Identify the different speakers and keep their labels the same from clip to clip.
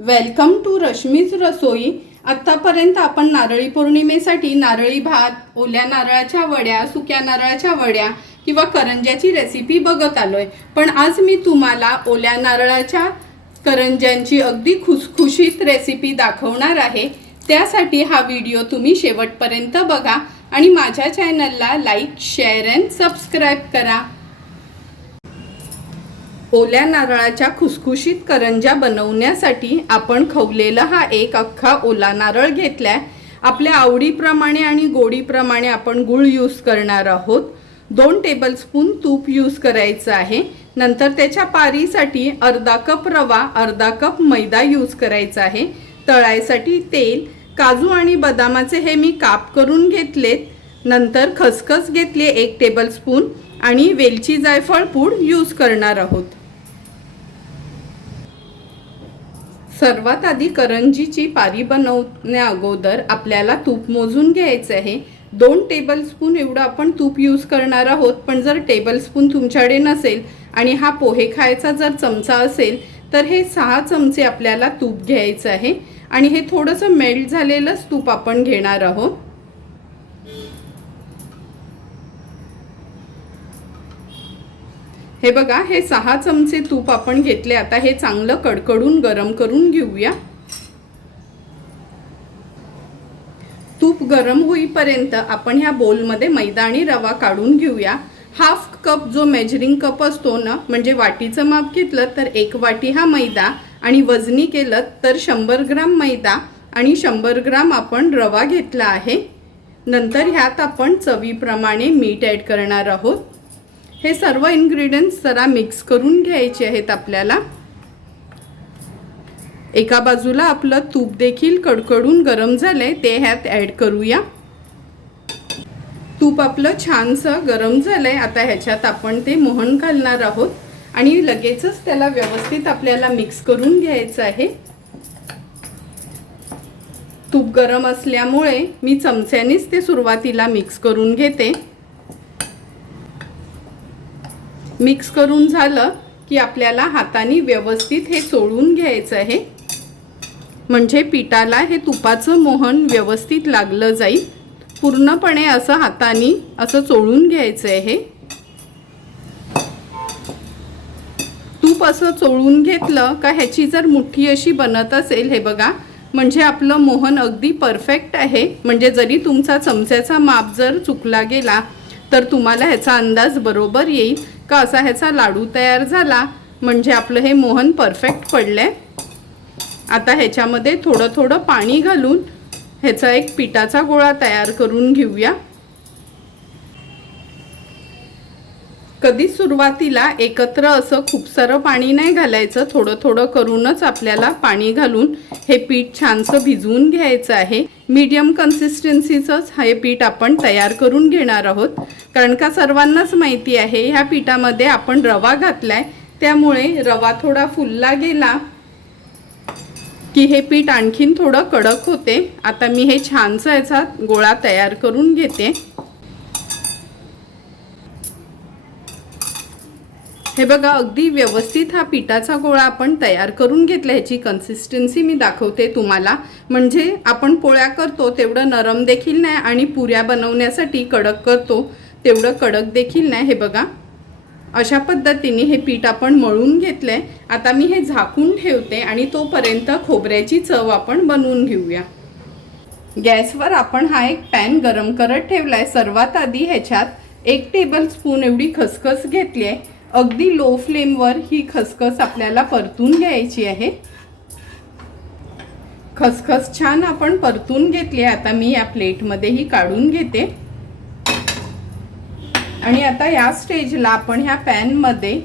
Speaker 1: Welcome to Rashmi's रसोई. आत्तापर्यंत आपण नारळी पौर्णिमेसाठी नारळी भात ओल्या नारळाच्या वड्या सुक्या नारळाच्या वड्या किंवा करंज्याची रेसिपी बघत आलोय. पण आज मी तुम्हाला ओल्या नारळाच्या करंज्यांची अगदी खुसखुशीत रेसिपी दाखवणार आहे. त्यासाठी हा व्हिडिओ तुम्ही शेवटपर्यंत बघा आणि माझ्या चॅनलला लाईक शेअर अँड सबस्क्राईब करा. ओल्या नारळाच्या खुसखुशीत करंजा बनवण्यासाठी आपण खवलेला हा एक अख्खा ओला नारळ घेतलाय. आपल्या आवडीप्रमाणे आणि गोडीप्रमाणे आपण गुळ यूज करणार आहोत. दोन टेबलस्पून तूप यूज करायचं आहे. नंतर त्याच्या पारीसाठी अर्धा कप रवा अर्धा कप मैदा यूज करायचा आहे. तळायसाठी तेल काजू आणि बदामाचे हे मी काप करून घेतलेत. नंतर खसखस घेतली एक टेबलस्पून आणि वेलची जायफळ पूड यूज करणार आहोत. सर्वात आधी करंजीची पारी बनवण्या अगोदर आपल्याला तूप मोजून घ्यायचं आहे. दोन टेबलस्पून एवढं आपण तूप यूज करणार आहोत पण जर टेबलस्पून तुमच्याकडे नसेल आणि हा पोहे खायचा जर चमचा असेल तर हे सहा चमचे आपल्याला तूप घ्यायचं आहे. आणि हे थोडंसं मेल्ट झालेलंच तूप आपण घेणार आहोत. हे बघा हे सहा चमचे तूप आपण घेतले. आता हे चांगलं कडकडून गरम करून घेऊया. तूप गरम होईपर्यंत आपण ह्या बोलमध्ये मैदा आणि रवा काढून घेऊया. हाफ कप जो मेजरिंग कप असतो ना म्हणजे वाटीचं माप घेतलं तर एक वाटी हा मैदा आणि वजनी केलं तर शंभर ग्राम मैदा आणि शंभर ग्राम आपण रवा घेतला आहे. नंतर ह्यात आपण चवीप्रमाणे मीठ ॲड करणार आहोत. हे सर्व इन्ग्रेडियंट्स जरा मिक्स करून घ्यायचे आहेत आपल्याला. एका बाजूला आपलं तूप देखील कडकडून गरम झालं आहे ते ह्यात ॲड करूया. तूप आपलं छानसं गरम झालं आहे आता ह्याच्यात आपण ते मोहन घालणार आहोत. आणि लगेचच त्याला व्यवस्थित आपल्याला मिक्स करून घ्यायचं आहे. तूप गरम असल्यामुळे मी चमच्यानेच ते सुरुवातीला मिक्स करून घेते. मिक्स करून झालं की आपल्याला हाताने व्यवस्थित हे चोळून घ्यायचं आहे. म्हणजे पिठाला हे तुपाचं मोहन व्यवस्थित लागलं जाईल. पूर्णपणे असं हाताने असं चोळून घ्यायचं आहे तूप असं चोळून घेतलं का ह्याची जर मुठ्ठी अशी बनत असेल हे बघा. म्हणजे आपलं मोहन अगदी परफेक्ट आहे. म्हणजे जरी तुमचा चमच्याचा माप जर चुकला गेला तर तुम्हाला ह्याचा अंदाज बरोबर येईल. का असा ह्याचा लाडू तयार झाला? म्हणजे आपलं हे मोहन परफेक्ट पडलंय. आता ह्याच्यामध्ये थोडं थोडं पाणी घालून ह्याचा एक पिठाचा गोळा तयार करून घेऊया. कधी सुरुवातीला एकत्र असं खूप सारं पाणी नाही घालायचं थोडं थोडं करूनच आपल्याला पाणी घालून हे पीठ छानसं भिजवून घ्यायचं आहे. मीडियम कन्सिस्टन्सीचंच हे पीठ आपण तयार करून घेणार आहोत. कारण का सर्वांनाच माहिती आहे ह्या पिठामध्ये आपण रवा घातलाय. त्यामुळे रवा थोडा फुलला गेला की हे पीठ आणखीन थोडं कडक होते. आता मी हे छानसं याचा गोळा तयार करून घेते. हे बघा अगदी व्यवस्थित हा पिठाचा गोळा आपण तयार करून घेतला. ह्याची कन्सिस्टन्सी मी दाखवते तुम्हाला. म्हणजे आपण पोळ्या करतो तेवढं नरम देखील नाही आणि पुऱ्या बनवण्यासाठी कडक करतो तेवढं कडक देखील नाही. हे बघा अशा पद्धतीने हे पीठ आपण मळून घेतलं आहे आता मी हे झाकून ठेवते आणि तोपर्यंत खोबऱ्याची चव आपण बनवून घेऊया. गॅसवर आपण हा एक पॅन गरम करत ठेवला आहे सर्वात आधी ह्याच्यात एक टेबल स्पून एवढी खसखस घेतली आहे अगदी लो फ्लेमवर ही खसखस आपल्याला परतून घ्यायची आहे. खसखस छान आपण परतून घेतली आता मी या प्लेटमध्ये ही काढून घेते. आणि आता या स्टेजला आपण ह्या पॅनमध्ये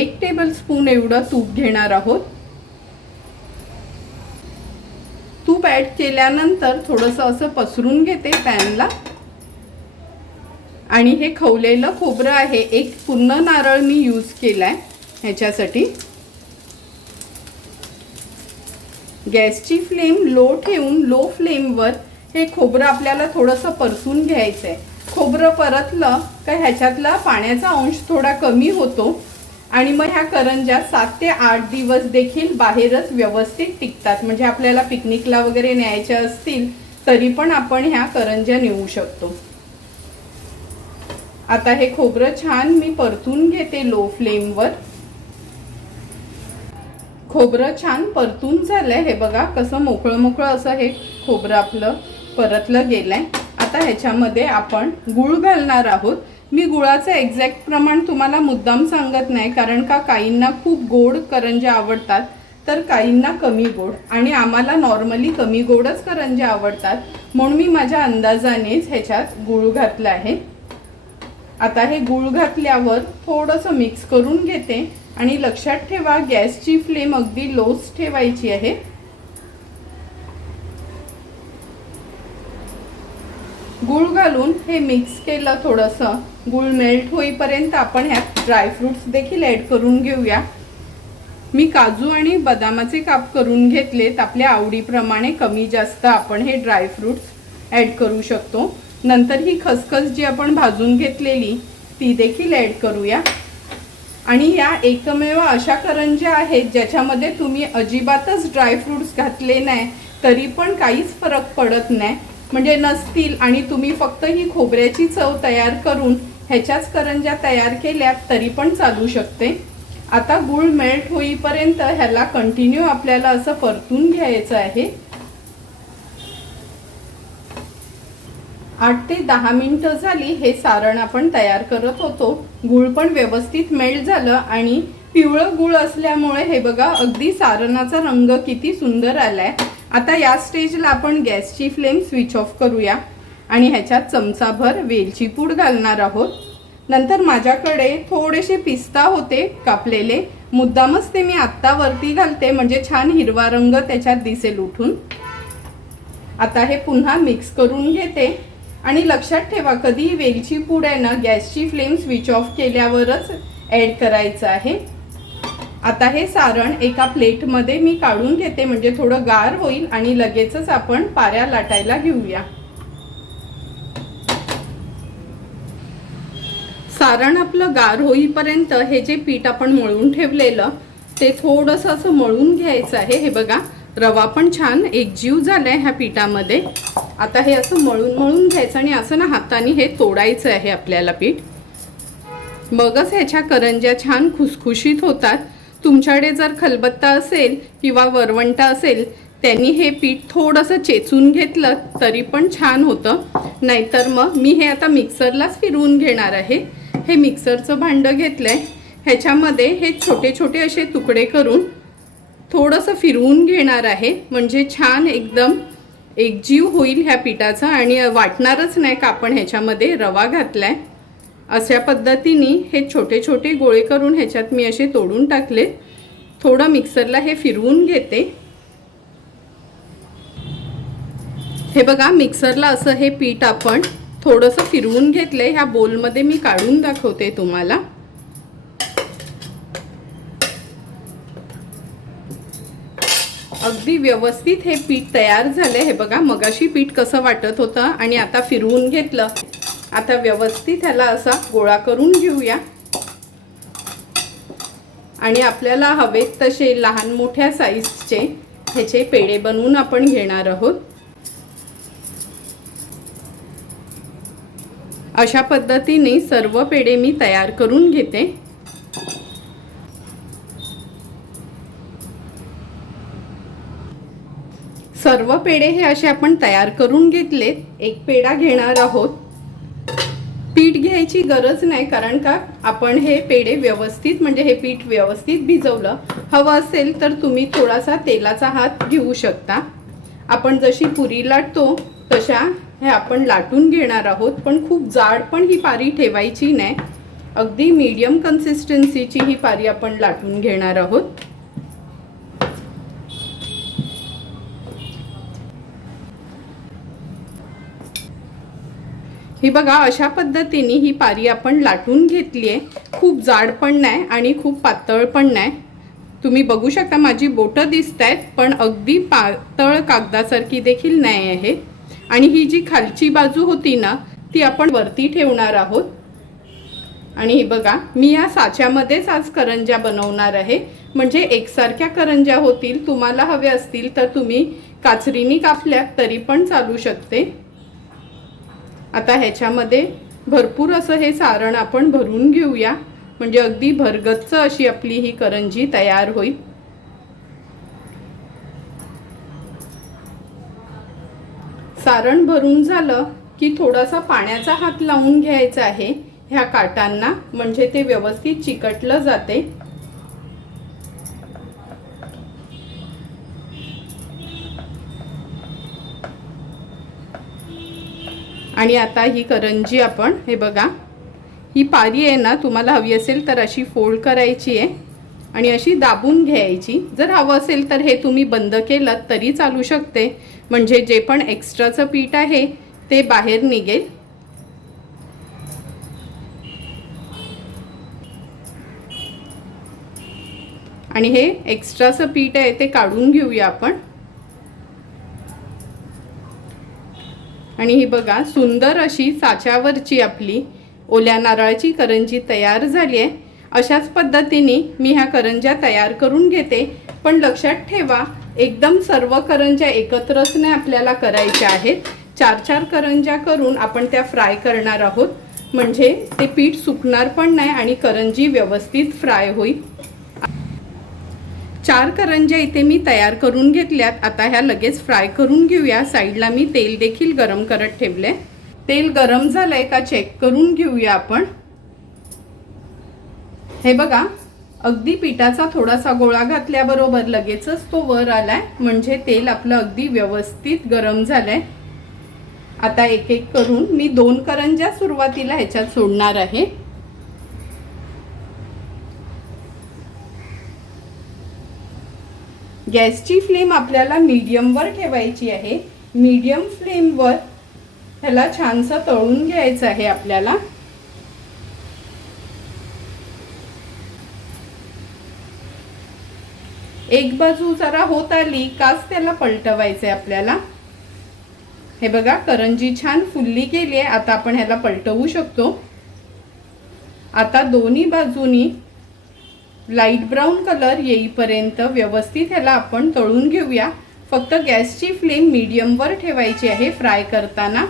Speaker 1: एक टेबल स्पून एवढं तूप घेणार आहोत. तूप ॲड केल्यानंतर थोडंसं असं पसरून घेते पॅनला आणि हे खवलेलं खोबरं आहे एक पूर्ण नारळ मी यूज केलाय ह्याच्यासाठी. गॅसची फ्लेम लो ठेवून लो फ्लेमवर हे खोबरं आपल्याला थोडंसं परसून घ्यायचं आहे खोबरं परतलं का ह्याच्यातला पाण्याचा अंश थोडा कमी होतो आणि मग ह्या करंज्या सात ते आठ दिवस देखील बाहेरच व्यवस्थित टिकतात. म्हणजे आपल्याला पिकनिकला वगैरे न्यायच्या असतील तरी पण आपण ह्या करंज्या नेऊ शकतो. आता हे खोबरं छान मी परतून घेते लो फ्लेमवर खोबरं छान परतून झालंय. हे बघा कसं मोकळं मोकळं असं हे खोबरं आपलं परतलं गेलंय. आता ह्याच्यामध्ये आपण गुळ घालणार आहोत. मी गुळाचं एक्झॅक्ट प्रमाण तुम्हाला मुद्दाम सांगत नाही कारण का काहींना खूप गोड करंज्या आवडतात तर काहींना कमी गोड. आणि आम्हाला नॉर्मली कमी गोडच करंज्या आवडतात. म्हणून मी माझ्या अंदाजानेच ह्याच्यात गुळ घातलं आहे. आता हे गूळ घातल्यावर थोडंसं मिक्स करून घेते आणि लक्षात ठेवा गॅसची फ्लेम अगदी लोच ठेवायची आहे. गुळ घालून हे मिक्स केलं थोडंसं. गुळ मेल्ट होईपर्यंत आपण ह्यात ड्रायफ्रुट्स देखील ॲड करून घेऊया. मी काजू आणि बदामाचे काप करून घेतलेत. आपल्या आवडीप्रमाणे कमी जास्त आपण हे ड्रायफ्रुट्स ॲड करू शकतो. नंतर ही खसखस जी आपण भाजून घेतलेली ती देखील ॲड करूया. आणि या एकमेव अशा करंज्या आहेत ज्याच्यामध्ये तुम्ही अजिबातच ड्रायफ्रुट्स घातले नाही तरी पण काहीच फरक पडत नाही. म्हणजे नसतील आणि तुम्ही फक्त ही खोबऱ्याची चव तयार करून ह्याच्याच करंज्या तयार केल्या तरी पण चालू शकते. आता गुळ मेल्ट होईपर्यंत ह्याला कंटिन्यू आपल्याला असं परतून घ्यायचं आहे. आठ ते दहा मिनिटं झाली हे सारण आपण तयार करत होतो. गुळ पण व्यवस्थित मेल्ट झालं आणि पिवळं गुळ असल्यामुळे हे बघा अगदी सारणाचा रंग किती सुंदर आलाय. आता या स्टेजला आपण गॅसची फ्लेम स्विच ऑफ करूया आणि ह्याच्यात चमचाभर वेलची पूड घालणार आहोत. नंतर माझ्याकडे थोडेसे पिस्ता होते कापलेले. मुद्दामच ते मी आत्ता वरती घालते म्हणजे छान हिरवा रंग त्याच्यात दिसेल उठून. आता हे पुन्हा मिक्स करून घेते. आणि लक्षात ठेवा कधी वेलची पूड आहे ना गॅसची फ्लेम स्विच ऑफ केल्यावरच ॲड करायचं आहे. आता हे सारण एका प्लेटमध्ये मी काढून घेते म्हणजे थोडं गार होईल आणि लगेचच आपण पाऱ्या लाटायला घेऊया. सारण आपलं गार होईपर्यंत हे जे पीठ आपण मळून ठेवलेलं ते थोडंसं असं मळून घ्यायचं आहे. हे बघा रवा पण छान एकजीव झालाय ह्या पिठामध्ये. आता हे असं मळून मळून घ्यायचं आणि असं ना हाताने हे तोडायचं आहे आपल्याला पीठ. मगच ह्याच्या करंज्या छान खुसखुशीत होतात. तुमच्याकडे जर खलबत्ता असेल किंवा वरवंटा असेल त्यांनी हे पीठ थोडंसं चेचून घेतलं तरी पण छान होतं. नाहीतर मग मी हे आता मिक्सरलाच फिरवून घेणार आहे. हे मिक्सरचं भांडं घेतलं आहे ह्याच्यामध्ये हे छोटे छोटे असे तुकडे करून थोडंसं फिरवून घेणार आहे. म्हणजे छान एकदम एकजीव होईल ह्या पिठाचा आणि वाटणारच नाही का आपण ह्याच्यामध्ये रवा घातला आहे अशा पद्धतीने हे छोटे छोटे गोळे करून ह्याच्यात मी असे तोडून टाकले. थोडं मिक्सरला हे फिरवून घेते. हे बघा मिक्सरला असं हे पीठ आपण थोडंसं फिरवून घेतलंय. ह्या बोलमध्ये मी काढून दाखवते तुम्हाला. अगदी व्यवस्थित हे पीठ तयार झालं हे बघा मगाशी पीठ कसं वाटत होतं आणि आता फिरवून घेतलं. आता व्यवस्थित ह्याला असा गोळा करून घेऊया. आणि आपल्याला हवेत तसे लहान मोठ्या साईजचे ह्याचे पेढे बनवून आपण घेणार आहोत. अशा पद्धतीने सर्व पेढे मी तयार करून घेते. सर्व पेढे हे असे आपण तयार करून घेतलेत एक पेढा घेणार आहोत. पीठ घ्यायची गरज नाही कारण का? आपण हे पेढे व्यवस्थित म्हणजे हे पीठ व्यवस्थित भिजवलं. हवं असेल तर तुम्ही थोडासा तेलाचा हात घेऊ शकता. आपण जशी पुरी लाटतो तशा हे आपण लाटून घेणार आहोत. पण खूप जाड पण ही पारी ठेवायची नाही. अगदी मीडियम कन्सिस्टन्सीची ही पारी आपण लाटून घेणार आहोत. ही बघा अशा पद्धतीने ही पारी आपण लाटून घेतली आहे. खूप जाड पण नाही आणि खूप पातळ पण नाही. तुम्ही बघू शकता माझी बोटं दिसत आहेत पण अगदी पातळ कागदासारखी देखील नाही आहे. आणि ही जी खालची बाजू होती ना ती आपण वरती ठेवणार आहोत. आणि हे बघा मी या साच्यामध्येच आज करंज्या बनवणार आहे. म्हणजे एकसारख्या करंज्या होतील तुम्हाला हवे असतील तर तुम्ही काचरीनी कापल्या तरी पण चालू शकते. आता ह्याच्यामध्ये भरपूर असं हे सारण आपण भरून घेऊया. म्हणजे अगदी भरगच्च अशी आपली ही करंजी तयार होईल. सारण भरून झालं की थोडासा पाण्याचा हात लावून घ्यायचा आहे ह्या काटांना. म्हणजे ते व्यवस्थित चिकटलं जाते. आणि आता ही करंजी आपण हे बघा ही पारी आहे ना तुम्हाला हवी असेल तर अशी फोल्ड करायची आहे आणि अशी दाबून घ्यायची. जर हवं असेल तर हे तुम्ही बंद केलं तरी चालू शकते. म्हणजे जे पण एक्स्ट्राचं पीठ आहे ते बाहेर निघेल. आणि हे एक्स्ट्राचं पीठ आहे ते काढून घेऊया आपण. आणि ही बघा सुंदर अशी साच्यावरची आपली ओल्या नारळाची करंजी तयार झाली आहे. अशाच पद्धतीने मी ह्या करंज्या तयार करून घेते. पण लक्षात ठेवा एकदम सर्व करंज्या एकत्रच नाही आपल्याला करायच्या आहेत. चार चार करंज्या करून आपण त्या फ्राय करणार आहोत. म्हणजे ते पीठ सुकणार पण नाही आणि करंजी व्यवस्थित फ्राय होईल. चार करंज्या इथे मी तयार करून घेतल्यात. आता ह्या लगेच फ्राय करून घेऊया. साईडला मी तेल देखील गरम करत ठेवले तेल गरम झालंय का चेक करून घेऊया आपण. हे बघा अगदी पिठाचा थोडासा गोळा घातल्याबरोबर लगेचच तो वर आलाय. म्हणजे तेल आपलं अगदी व्यवस्थित गरम झालंय. आता एक एक करून मी दोन करंज्या सुरुवातीला ह्याच्यात सोडणार आहे. गॅसची फ्लेम आपल्याला मीडियमवर ठेवायची आहे. मीडियम फ्लेमवर ह्याला छानसं तळून घ्यायचं आहे आपल्याला. एक बाजू जरा होत आली काच त्याला पलटवायचं आहे आपल्याला. हे बघा करंजी छान फुलली गेली आहे. आता आपण ह्याला पलटवू शकतो. आता दोन्ही बाजूनी लाइट ब्राऊन कलर येईपर्यंत व्यवस्थित ह्याला आपण तळून घेऊया. फक्त गॅसची फ्लेम मीडियमवर ठेवायची आहे फ्राय करताना.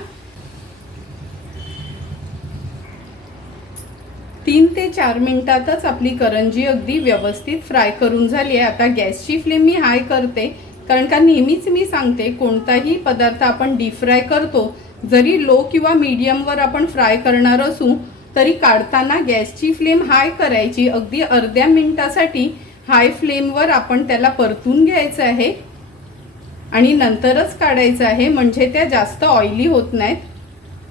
Speaker 1: तीन ते चार मिनिटातच आपली करंजी अगदी व्यवस्थित फ्राय करून झाली आहे. आता गॅसची फ्लेम मी हाय करते. कारण का नेहमीच मी सांगते कोणताही पदार्थ आपण डीप फ्राय करतो जरी लो किंवा मीडियमवर आपण फ्राय करणार असू तरी काढताना गॅसची फ्लेम हाय करायची. अगदी अर्ध्या मिनिटासाठी हाय फ्लेमवर आपण त्याला परतून घ्यायचं आहे. आणि नंतरच काढायचं आहे. म्हणजे त्या जास्त ऑइली होत नाहीत.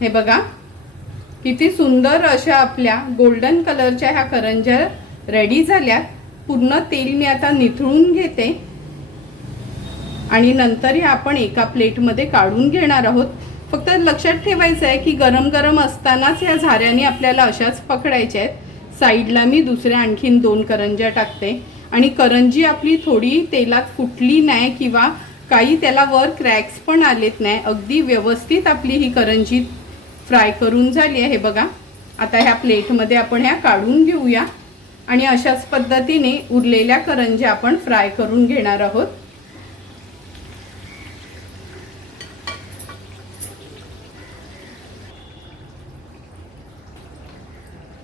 Speaker 1: हे बघा. किती सुंदर अशा आपल्या गोल्डन कलरच्या ह्या करंज्या रेडी झाल्यात. पूर्ण तेल मी आता निथळून घेते. आणि नंतर ह्या आपण एका प्लेटमध्ये काढून घेणार आहोत. फक्त लक्षात ठेवायचं आहे की गरम गरम असतानाच ह्या झाऱ्याने आपल्याला अशाच पकडायच्या आहेत. साईडला मी दुसऱ्या आणखीन दोन करंज्या टाकते. आणि करंजी आपली थोडी तेलात फुटली नाही किंवा काही त्याला वर क्रॅक्स पण आलेत नाही. अगदी व्यवस्थित आपली ही करंजी फ्राय करून झाली आहे बघा. आता ह्या प्लेटमध्ये आपण ह्या काढून घेऊया. आणि अशाच पद्धतीने उरलेल्या करंज्या आपण फ्राय करून घेणार आहोत.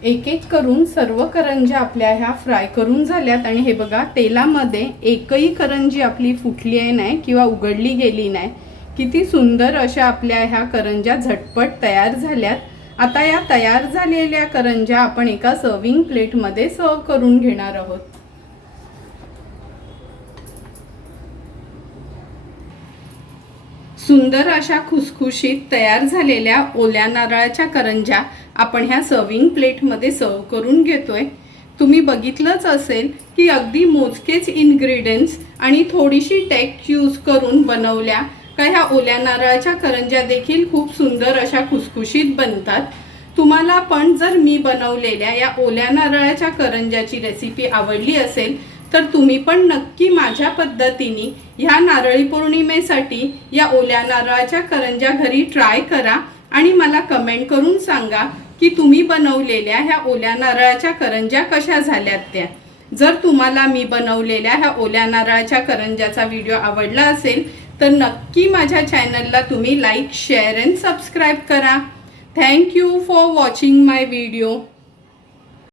Speaker 1: एक एक करून सर्व करंज्या आपल्या ह्या फ्राय करून झाल्यात आणि हे बघा तेलामध्ये एकही करंजी आपली फुटली आहे नाही किंवा उघडली गेली नाही. किती सुंदर अशा आपल्या ह्या करंज्या झटपट तयार झाल्यात. आता या तयार झालेल्या करंज्या आपण एका सर्विंग प्लेटमध्ये सर्व करून घेणार आहोत. सुंदर अशा खुसखुशीत तयार झालेल्या ओल्या नारळाच्या करंज्या आपण ह्या सर्विंग प्लेटमध्ये सर्व करून घेतोय. तुम्ही बघितलंच असेल की अगदी मोजकेच इन्ग्रेडियंट्स आणि थोडीशी टेक यूज करून बनवल्या. का ह्या ओल्या नारळाच्या करंज्या देखील खूप सुंदर अशा खुसखुशीत बनतात. तुम्हाला पण जर मी बनवलेल्या या ओल्या नारळाच्या करंज्याची रेसिपी आवडली असेल तर तुम्ही पण नक्की माझ्या पद्धतीने ह्या नारळी पौर्णिमेसाठी या ओल्या नारळाच्या करंज्या घरी ट्राय करा आणि मला कमेंट करून सांगा की तुम्ही बनवलेल्या ह्या ओल्या नारळाच्या करंज्या कशा झाल्यात त्या? जर तुम्हाला मी बनवलेल्या ह्या ओल्या नारळाच्या करंज्याचा व्हिडिओ आवडला असेल तर नक्की माझ्या चॅनलला तुम्ही लाईक शेअर अँड सबस्क्राईब करा. Thank you for watching my video.